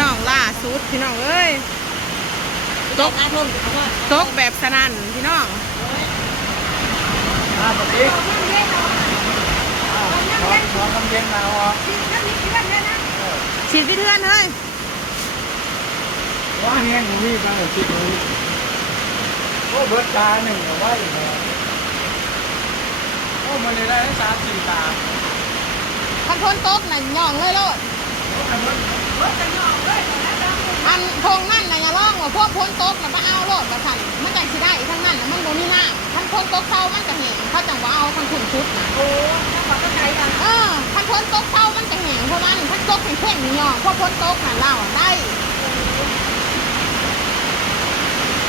น้องล่าสุดพี่น้องเอ้ยตกอาทมเขาว่าตกแบบสนั่นพี่น้องอ่าปกติขอขอน้ำเย็นมาเอาอะฉีดที่เทือนเฮ้ยว่าแห้งของพี่ไปสิบเลยโอ้เบิร์ดตาหนึ่งเอาไว้อีกแล้วโอ้มันเลยได้สามสี่ตาคันพ้นตกน่ะย่องเลยโลด อันพงนั่นน่ะอย่าล่องว่าพวกพ้นตกน่ะมาเอาโลดมาสั่นมันจังสิได้ทั้งนั้นน่ะมันบ่มีน้ำคันพ้นตกเข้ามันก็แห้งเขาจังว่าเอาคันขุนชุดน่ะโอ้ถ้าเขาก็ใช้กันเออคันพ้นตกเข้ามันก็แห้งเพราะนั้นคันตกแข็งๆนี่ยอพวกพ้นตกน่ะเราอะได้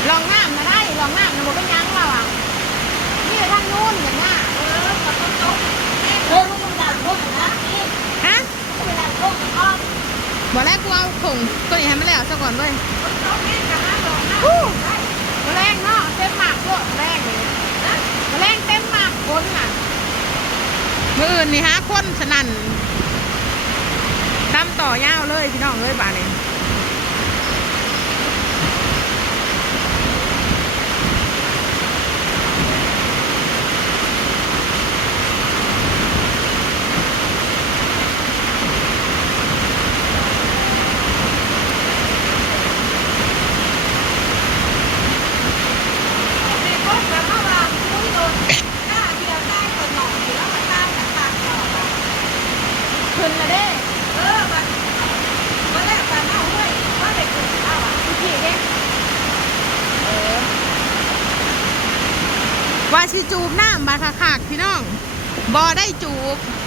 ลองน้ำมาได้ลองน้ำนะบ่เป็นหยังเราอะนี่ทางนู้นอย่างน่ะเออเขาต้องตกเออลูกมันดันพวกนะนี่ฮะเวลาพวกอ้อม บอกแล้วกูเอาผงตัวนี้ให้มันแล้วซะก่อนเว้ยตกนี่จะมาลงนะฮู้แมลงเนาะเต็มหมากพวกแมลงนี่แมลงเต็มหมากคนน่ะมืออื่นนี่ฮะคนสนั่นตามต่อยาวเลยพี่น้องเลยบาดนี้ขึ้นนะเด้พี่พี่เด้เออว่าสิจูบน้ำบาดขากๆพี่น้องบ อได้จูบ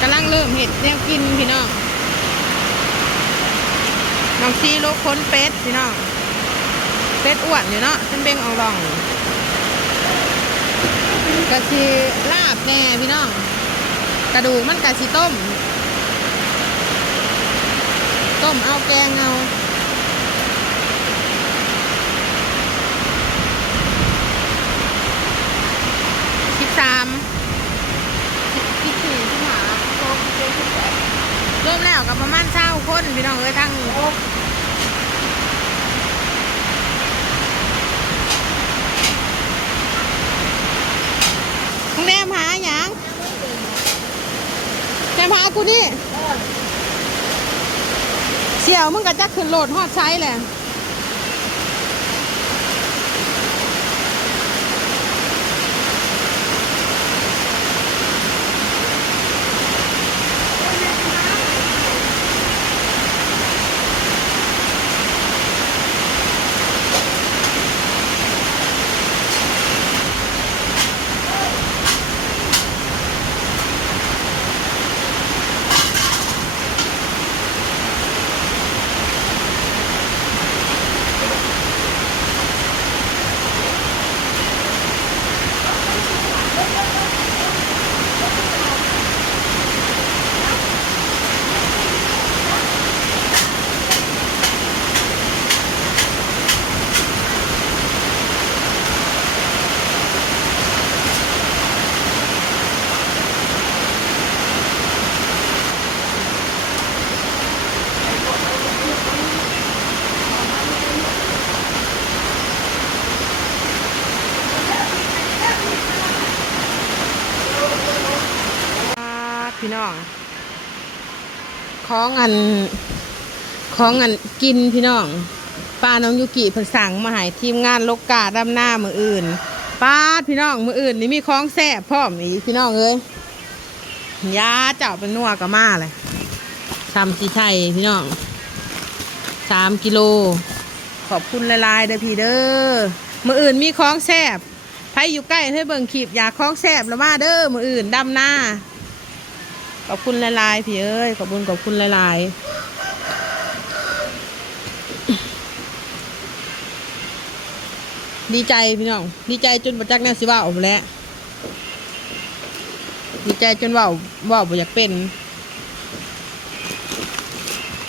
กำลังเริ่มเห็ดแนวกินพี่น้องน้องซีโลกค้นเป็ดพี่น้อง เป็ดอ้วนอยู่เนาะเป็นเบงอองรองกะชีลาบแน่พี่น้อง กระดูกมันกะชีต้ม ต้มเอาแกงเอาสิบสามสิบสี่สิบห้ารวมแล้วกับประมาณเช้าคนพี่น้องเอ้ยทั้งมึงแนมหาหยังแนมหา กูนี่ เสี่ยวมึงก็จะขึ้นโหลดฮอดใช้แหละ พี่น้องของอันของอันกินพี่น้องป้าน้องยุกิเพิ่นสั่งมาให้ทีมงานลกกาดำหน้ามืออื่นป้าพี่น้องมืออื่นนี่มีของแซ่บพร้อมอีกพี่น้องเอ้ยยาเจ้าเป็นนัวกับมาเลยซำสีไทยพี่น้องสามกิโล ขอบคุณละลายเด้อพี่เด้อมืออื่นมีของแซ่บใครอยู่ใกล้ให้เบิ่งคลิปอยากของแซ่บแล้วมาเด้อมืออื่นดำหน้า ขอบคุณละลายๆพี่เอ้ยขอบคุณขอบคุณละลายๆดีใจพี่น้อง ดีใจจนประจักษ์แนวสิว่าออกแล้วดีใจจนว่าว่าบ่อยากเป็น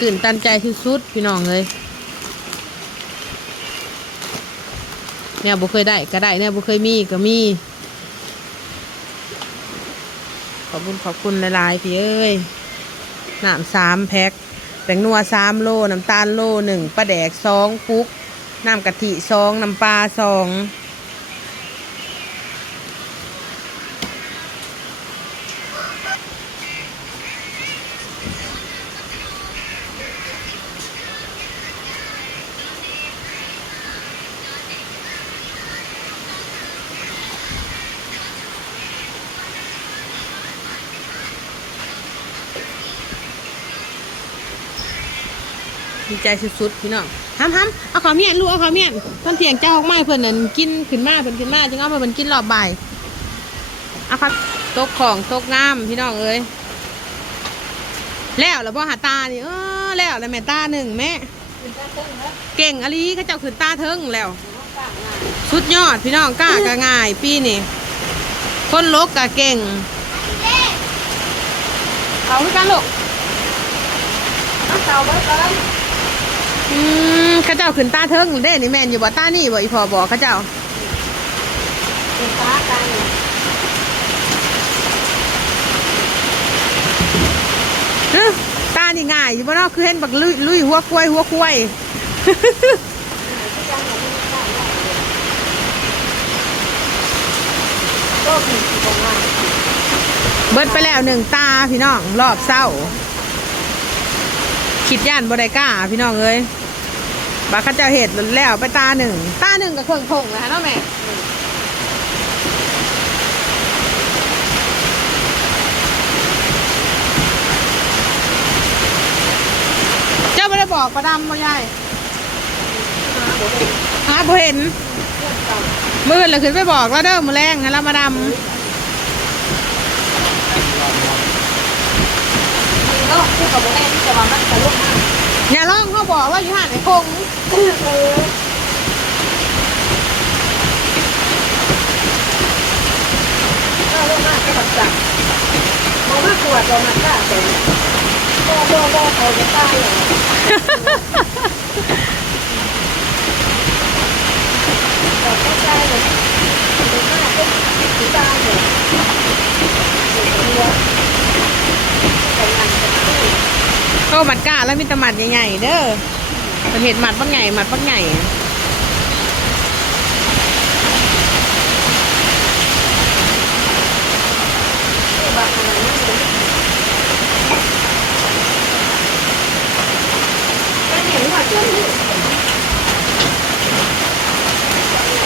ตื่นตันใจสุดๆพี่น้องเลยเนี่ยบ่เคยได้ก็ได้เนี่ยบ่เคยมีก็มี ข อบคุณขอบคุณหลายๆพี่เอ้ยน้ำสามแพ็คแป้งนัวสามโลน้ำตาลโลหนึ่งปลาแดกสองกุ๊กน้ำกะทิสองน้ำปลาสอง ดีใจสุดๆพี่น้องห้ำห้ำเอาขาวเมียนลูกเอาขาวเมียนตอนเที่ยงเจ้าออกมาเพิ่อนนั่นกินขึ้นมาเพิ่อนขึ้นมาจึงเอามาเพิ่อนกินรอบบ่ายเอาครับตกของตกงามพี่น้องเอ้ยแล้วแล้วบ่หาตานี่เออแล้วแล้วแม่ตาหนึ่งแม่เก่งอลีเขาเจ้าขึ้นตาเทิงแล้วสุดยอดพี่น้องกล้ากะง่ายปีนี่คนลกกะเก่งเอาคือกันลูกน้ำเตาเบิดเลย อืมข้าเจ้าขึ้นตาเทิงเด้นี่แม่นอยู่บ่ตานี่บ่อีพอบอกข้าเจ้าเป็นฟ้ากันเอ้อตานี่ง่ายอยู่บ่เนาะคือเห็นบักลุยลุยหัวควยหัวควย ก็มีสิบกว่าเบิดไปแล้วหนึ่งตาพี่น้องรอบเศร้า คิดย่านบไดก้าพี่น้องเอ้ยบักเข้าเจ้าเห็ดแล้วไปตาหนึ่ง ตาหนึ่งกับเครื่องพงนะฮะเนาะแม่เจ้าไม่ได้บอกประดำบ่ยายหาบ่เห็นมืดเลยขึ้นไปบอกแล้วเด้อมือแรงให้เรามาดก็ กับโมแม่ที่จะมามันจะลุกมากำอย่าร้องเขาบอกว่าอยู่ห่านไอ้คงเออก็ลุกมากก็แบบจับมองมากขวดโดนมันก็เป็นโบโบโบเขาจะตายเลยเราก็ใจเลยเป็นมากเป็นสีตายเลยเป็นตัวเป็นงานเป็นที่ ก็มัดก้าแล้วมีแตหมัดใหญ่ๆเด้อเป็นเห็ดหมัดบักใหญ่หมัดบักใหญ่แบบอะไรนี่เลยก็เห็นว่เจ้าหนี้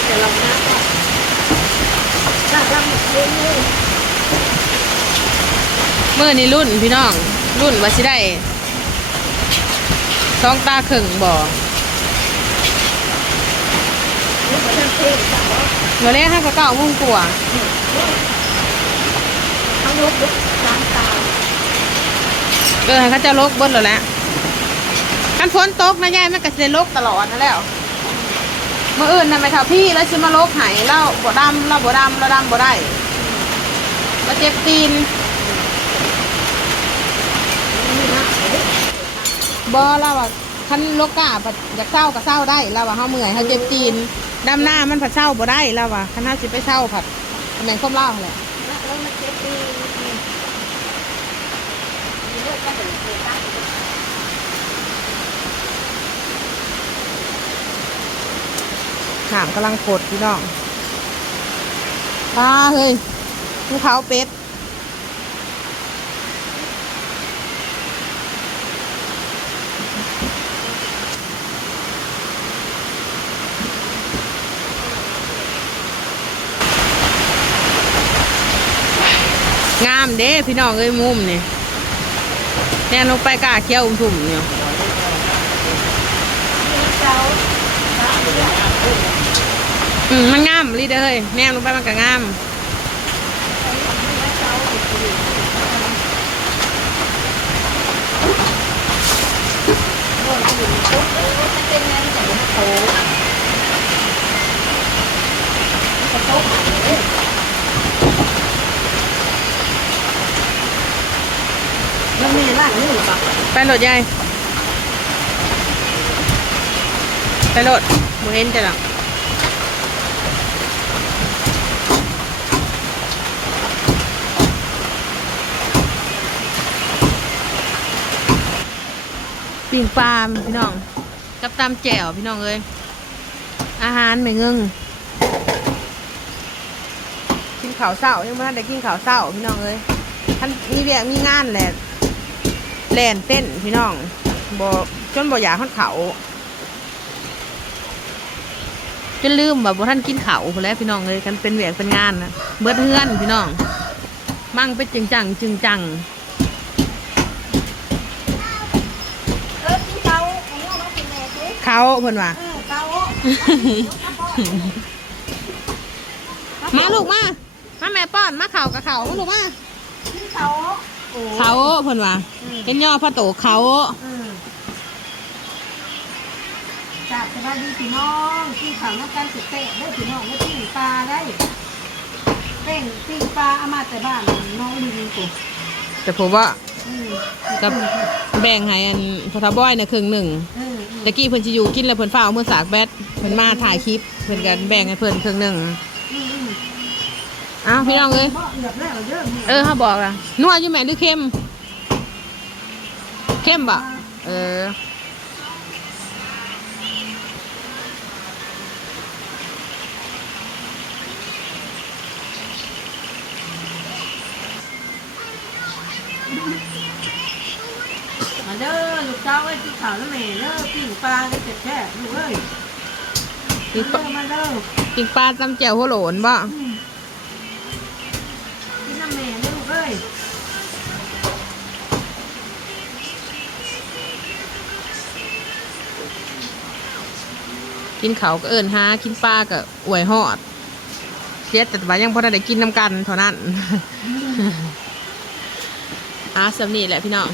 จะลองนะถ้าลำเล่นเลยเมื่อนี้รุ่นพี่น้อง รุ่นว่าสิได้ สองตาครึ่งบ่นี่ก็ทำเพลงแต่ว่าเมื่อแรกให้เขาเก้ามุ่งกว่าทั้งลูกลูกร้านตาเออเขาจะลกเบิ้ลแล้วแหละกันฝนตกนะยายมันก็จะลกตลอดนั่นแล้วเมื่ออื่นน่ะไม่เท่าพี่แล้วสิมาลกไหายเล่าบ่ดำเราบ่ดำเราดำบ่ได้เราเจ็บตีนนะ บ่เราว่าคันโลกาปะอยากเศร้าก็เศร้าได้เราว่าเฮาเมื่อยเฮาเจ็บตีนดำหน้ามันผัดเศร้าบ่ได้เราว่าคันเฮาสิไปเศร้าผัดแม่งความเล่าหั่นแหละแล้วมันเจ็บดีมีเลือดก็เดือดเลยตั้งถามกำลังโคตรพี่น้องปลาเฮ้ยภูเขาเป็ด งามเด้พี่น้องเอ้ยมุมนี่แน่ลงไปกาเคี้ยวอุ้มถุ่มเนี่ยอืมมันงามลีเด้อเฮ้ยแนมลงไปมันก็งามโตกระโตกหายเลย แล้วแม่ล่างนี่หรือเปล่าไปรถยายไปรถบ่เห็นจ้ะหรอกปิ่งปลาพี่น้อง กับตำแจ่วพี่น้องเอ้ยอาหารไม่เงึงกินข้าวเศร้ายังไม่ทันได้กินข้าวเศร้าพี่น้องเอ้ยท่านมีเรียกมีงานแหละ แล่นเต้นพี่น้องบจนบ่อยากข้นเขาจนลืมแบบบ่ท่านกินเขาพอแหล้วพี่น้องเลยกันเป็นแหวกเป็นงานนะเบิดเฮือนพี่น้อง มั่งเป็นจึงจังจึงจังเออกินเตาอันนี้เอามากินแม่สิเขาเพิ่นว่าเออเตามาลูกมา มาแม่ป้อน มาเข่ากับเขามาลูกมากินเตาโอ้ เขาเพิ่นว่าเห็นย่อพระโตเขาเออจับสบายดีพี่น้องกินข้าวน้ำกันสุดเตะเด้อพี่น้องไม่ปิ้งปลาได้เป้งปิ้งปลาเอามาแต่บ้านน้องดึงกูแต่ผมว่าอืมกับแบ่งให้อันพอทบอยน่ะครึ่งหนึ่งเออเออตะกี้เพิ่นสิอยู่กินแล้วเพิ่นฟ้าเอามือสากแบตเพิ่นมาถ่ายคลิปเพิ่นกันแบ่งให้เพิ่นครึ่งหนึ่งอืมอืม อ้าวพี่น้องเอ้ยบ่เหลือบแล้วเยอะเออเขาบอกล่ะนัวอยู่แม่หรือเค็มเค็มบ่เออมาเด้อลูกเจ้าไอ้ที่ขาวแล้วแม่เด้อปิ้งปลาได้เจ็บแท้ลูกเอ้ยกินปเด้อมาเด้อกินปลาตำแจ่วหัวโหลนบ่ กินเขาก็เอิ้นหากินปลาก็อวยหอดเสียแต่ว่ายังพอได้กินน้ำกันเท่านั้นอาสำนีแหละพี่น้อง